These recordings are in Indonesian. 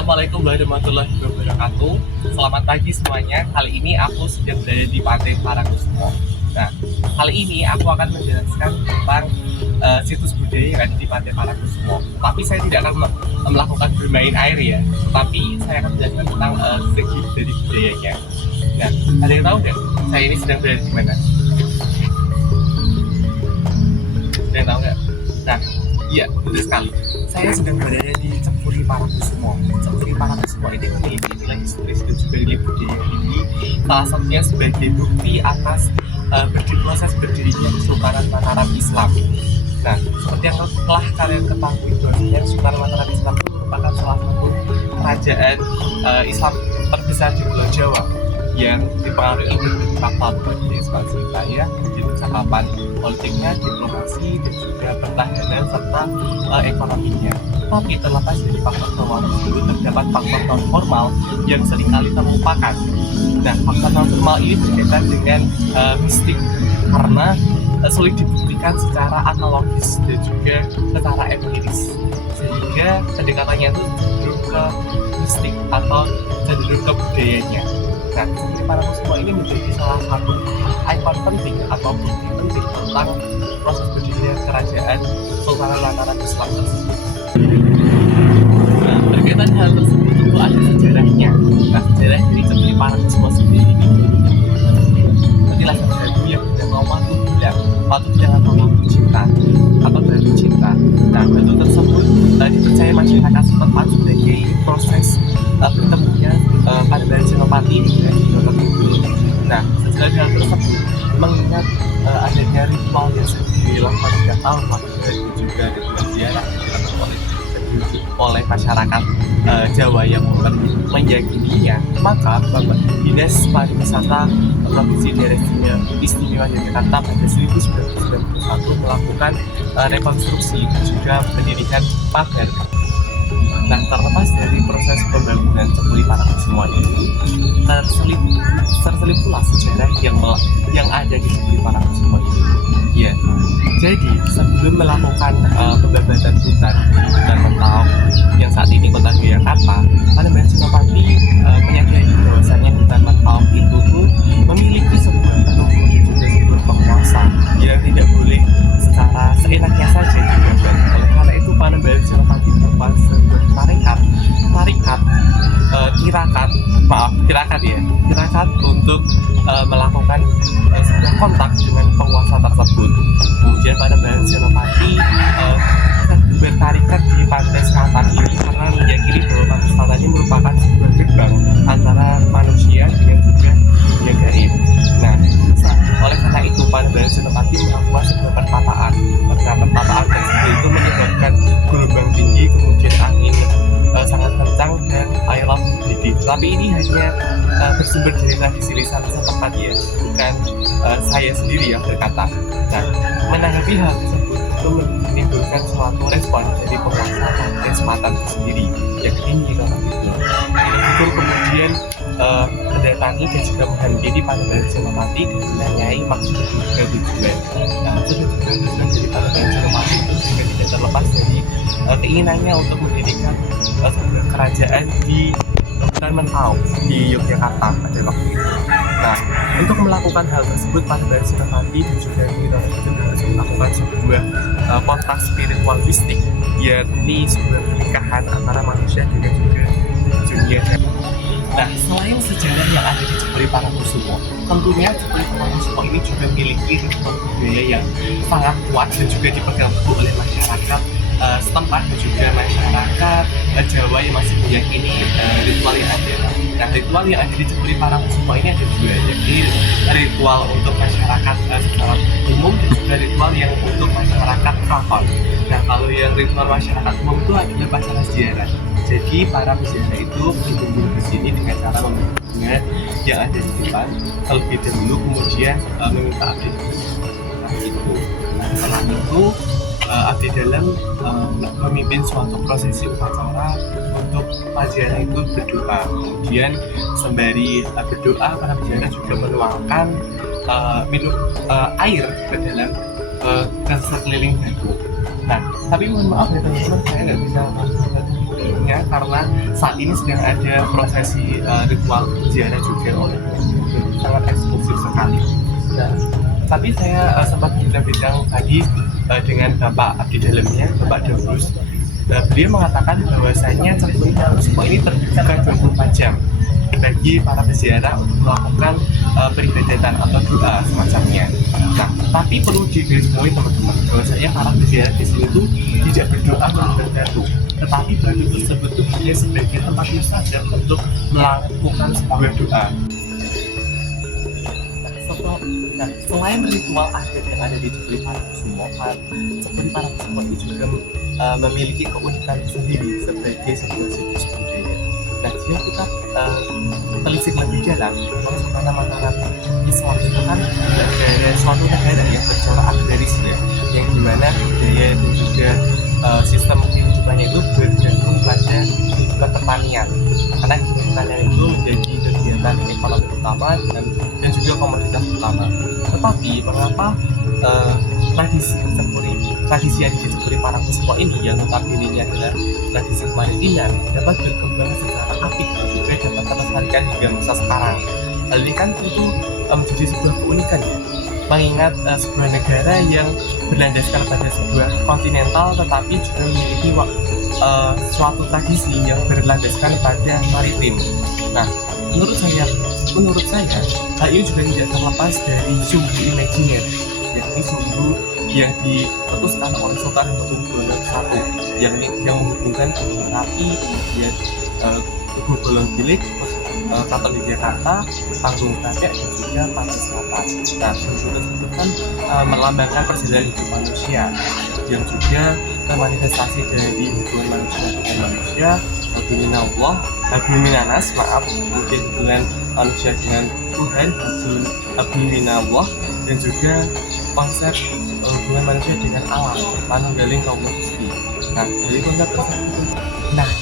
Assalamualaikum warahmatullahi wabarakatuh. Selamat pagi semuanya. Kali ini aku sedang berada di Pantai Parangkusumo. Nah, kali ini aku akan menjelaskan tentang situs budaya yang ada di Pantai Parangkusumo. Tapi saya tidak akan melakukan bermain air ya, tapi saya akan menjelaskan tentang segi dari budayanya. Nah, ada yang tahu nggak? Saya ini sedang berada di mana? Ada yang tahu nggak? Nah, iya, betul sekali. Saya sedang berada di Cepuri Parangkusumo. Cepuri Parangkusumo ini memiliki nilai historis dan juga nilai budaya tinggi. Salah satunya sebagai bukti atas proses berdirinya Kesultanan Mataram Islam. Nah, seperti yang telah kalian ketahui bahwa Sultan Mataram Islam itu merupakan salah satu kerajaan Islam terbesar di Pulau Jawa yang dipengaruhi oleh beberapa faktor dari ekspansi wilayah, cakupan politiknya, diplomasi, dan juga pertahanan serta ekonominya. Tapi terlepas dari faktor formal tersebut, terdapat faktor non formal yang seringkali terlupakan. Nah, faktor non formal ini berkaitan dengan mistik karena sulit dibuktikan secara analogis dan juga secara empiris, sehingga pendekatannya itu cenderung ke mistik atau cenderung ke budayanya. Nah, Parangkusumo ini menjadi salah satu ikon penting atau bukti penting tentang proses berdirinya kerajaan Sultan Mataram Islam tersebut. Nah, berkaitan hal tersebut tentu ada sejarahnya. Nah, sejarah dari Cepuri Parangkusumo sendiri ini adalah batu yang bernama Watu Bilang. Watu Bilang atau Watu Cinta atau Batu Cinta. Nah, batu tersebut dipercaya masyarakat setempat sebagai proses bertemunya Padepokan Senopati dengan Dono Kidul. Nah, sejarah hal tersebut mengingat adanya ritual yang sudah dilakukan sejak tahun lalu dan juga ritual ziarah yang dilakukan oleh masyarakat Jawa yang meyakininya. Maka Dinas Pariwisata Provinsi Daerah Istimewa Yogyakarta pada 1991 melakukan rekonstruksi dan juga pendirikan pagar. Nah, terlepas dari proses pembangunan Cepuri Parangkusumo ini, terselip pula sejarah yang ada di Cepuri Parangkusumo ini. Ya, jadi sebelum melakukan pembabatan hutan Mentau yang saat ini kota Yogyakarta, Padepokan Senopati menyadari bahwasanya hutan Mentau itu tuh memiliki sebuah penunggu dan juga sebuah penguasa yang tidak boleh secara seenaknya saja digagal. Oleh karena itu, Padepokan Senopati melakukan sebuah tirakat untuk melakukan sebuah kontak dengan penguasa tersebut. Kemudian Padepokan Senopati bertarikat di pantai selatan ini karena meyakini bahwa pantai selatan ini merupakan sebuah gerbang antara manusia dengan juga dunia gaib. Nah, oleh karena itu Padepokan Senopati melakukan sebuah pertapaan tersebut itu menyebabkan gelombang tinggi, kemudian angin sangat kencang dan air laut mendidih. Tapi ini hanya bersumber dari tradisi lisan setempat ya, bukan saya sendiri yang berkata. Nah, menanggapi hal tersebut itu menimbulkan suatu respon dari penguasa Pantai Selatan sendiri, yakni Nyi Roro Kidul. Itu kemudian mendatangi dan juga menghampiri Padepokan Senopati dan menanyai maksud dan juga tujuan. Nah, maksud dan juga tujuan dari Padepokan Senopati itu juga tidak terlepas dari keinginannya untuk mendirikan sebuah kerajaan di Kabupaten Mentau di Yogyakarta pada waktu itu. Nah, untuk melakukan hal tersebut, Padepokan Senopati dan juga Nyi Roro Kidul harus melakukan sebuah kontak spiritual mistik, yakni sebuah pernikahan antara manusia dengan juga dunia. Nah, selain sejarah yang ada di Cepuri Parangkusumo, tentunya Cepuri Parangkusumo ini juga memiliki ritual budaya yang sangat kuat dan juga dipegang teguh oleh masyarakat setempat dan juga masyarakat Jawa yang masih meyakini ritual yang ada. Nah, ritual yang ada di Cepuri Parangkusumo ini ada dua, yakni ritual untuk masyarakat secara umum dan juga ritual yang untuk masyarakat keraton. Nah, kalau yang ritual masyarakat umum itu adalah upacara ziarah. Jadi para peziarah itu berkumpul di sini dengan cara membaca bunga yang ada di depan terlebih dahulu, kemudian meminta abdi itu. Nah, setelah itu abdi dalam memimpin suatu prosesi upacara untuk peziarah itu berdoa. Kemudian sembari berdoa, para peziarah juga menuangkan minum air ke dalam ke sekeliling batu. Nah, tapi mohon maaf ya teman-teman, saya nggak bisa karena saat ini sedang ada prosesi ritual ziarah juga oleh sangat eksklusif sekali. Nah, tapi saya sempat bincang-bincang tadi dengan Bapak abdi dalamnya, Bapak Dabrus. Beliau mengatakan bahwasanya Cekuri Parangkusumo ini terbuka 24 jam bagi para peziarah untuk melakukan peribadatan atau doa semacamnya. Nah, tapi perlu digarisbawahi teman-teman bahwasanya para peziarah di sini itu tidak berdoa menghadap batu, tetapi batu tersebut itu hanya sebagai tempat saja untuk melakukan sebuah doa. Nah, selain ritual adat yang ada di Cekuri Parangkusumo, Cekuri Parangkusumo itu juga memiliki keunikan sendiri sebagai sebuah situs budaya. Nah, jika kita telisik lebih dalam, bagaimana makanan Islam itu kan dari suatu negara yang bercorak agraris ya, yang dimana budaya dan juga sistem kehidupannya itu bergantung pada pertanian. Karena pertanian itu menjadi kegiatan ekonomi utama dan juga komoditas utama. Tetapi mengapa tradisi yang di Cekuri Parangkusumo ini yang notabene ini adalah tradisi kemaritiman dapat berkembang secara apik dan juga dapat terlestarikan hingga masa sekarang. Hal ini kan tentu menjadi sebuah keunikan ya, mengingat sebuah negara yang berlandaskan pada sebuah kontinental tetapi juga memiliki suatu tradisi yang berlandaskan pada maritim. Nah, menurut saya hal ini juga tidak terlepas dari sumbu imajiner, yakni sumbu yang diputuskan oleh Sultan Hamengkubuwono I yang menghubungkan Gunung Merapi, kemudian Tugu Bolong Gilik, Keraton Yogyakarta, Panggung Braga, dan juga Pantai Selatan. Nah, sumbu tersebut kan melambangkan perjalanan hidup manusia yang juga manifestasi dari hubungan manusia dengan manusia, kemudian hubungan manusia dengan Tuhan, Abdulminallah, dan juga konsep hubungan manusia dengan alam, manunggaling kaum Gusti. Nah, dari konsep tersebut,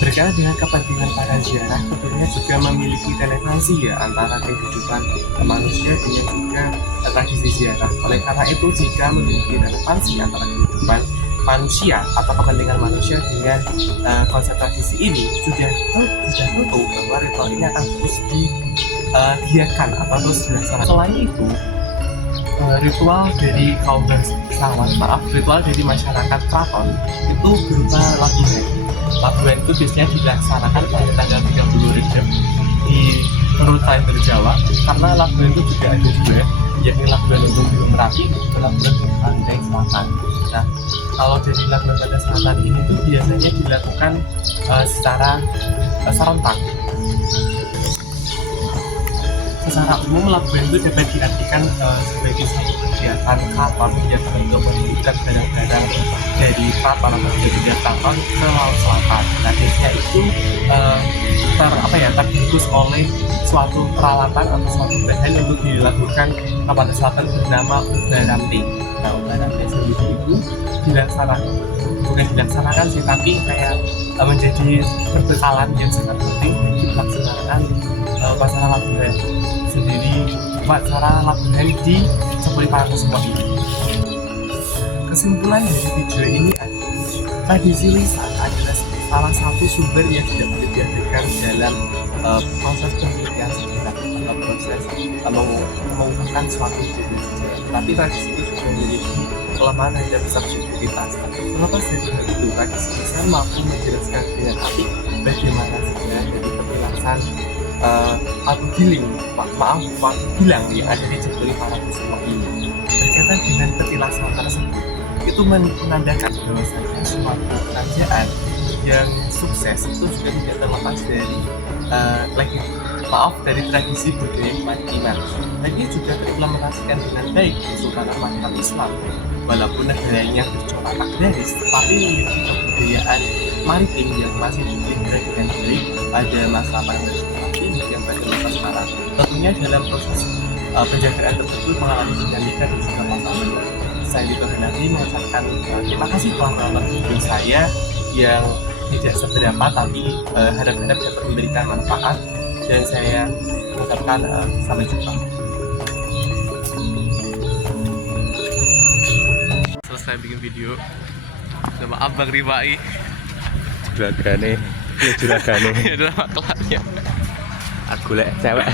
berkaitan dengan kepentingan para ziarah, tentunya juga memiliki relevansi ya antara kehidupan manusia dengan juga tradisi ziarah. Oleh karena itu, jika memiliki relevansi antara kehidupan manusia atau kepentingan manusia dengan konsep tradisi ini, sudah tentu bahwa ritual ini akan terus digiatkan atau terus dilaksanakan. Selain itu, ritual dari kaum bangsawan, ritual dari masyarakat keraton itu berupa labuhan. Labuhan itu biasanya dilaksanakan pada tanggal 30 Rejab di menurut kalender Jawa, karena labuhan itu juga ada dua, yakni labuhan untuk Gunung Merapi dan juga labuhan untuk Pantai Selatan. Nah, kalau dari labuhan Pantai Selatan ini tuh biasanya dilakukan secara serentak. Secara umum, labuhan itu dapat diartikan sebagai satu kegiatan keraton yang untuk menunjukkan barang-barang dari keraton atau dari keraton ke laut selatan. Nah, biasanya itu terbungkus oleh suatu peralatan atau suatu bahan yang untuk dilakukan pada selatan bernama ubaramte. Nah, ubaramte sendiri itu bukan dilaksanakan sih, tapi kayak menjadi perbekalan yang sangat penting bagi pelaksanaan upacara labuhan sendiri, upacara labuhan di Cekuri Parangkusumo ini. Kesimpulan dari video ini adalah tradisi lisan adalah salah satu sumber yang tidak boleh diabaikan dalam proses penelitian sejarah atau proses mengungkapkan suatu sejarah. Tapi tradisi itu juga memiliki kelemahan dan subjektivitas. Terlepas dari hal itu, tradisi lisan mampu menjelaskan dengan apik bagaimana sejarah dari petilasan Watu Gilang yang ada di Cekuri Parangkusumo ini. Berkaitan dengan petilasan tersebut, itu menandakan bahwasanya suatu kerajaan yang sukses itu juga tidak terlepas dari tradisi budaya kemaritiman. Dan ini juga terimplementasikan dengan baik di Sultanat Masyarakat Islam. Walaupun negaranya bercorak agraris, tapi memiliki kebudayaan maritim yang masih dipelihara dengan baik pada masa pandemi ini yang pada masa sekarang. Tentunya dalam proses penjagaan tersebut mengalami dinamika dan juga masalah. Saya juga nanti mengucapkan terima kasih telah menonton video saya yang tidak seberapa, tapi harap-harap dapat memberikan manfaat, dan saya mengucapkan sampai jumpa. Selesai bikin video, coba Abang Riwai juragan nih. Ya juragane. Ya drama kelasnya. Aku lek cewek.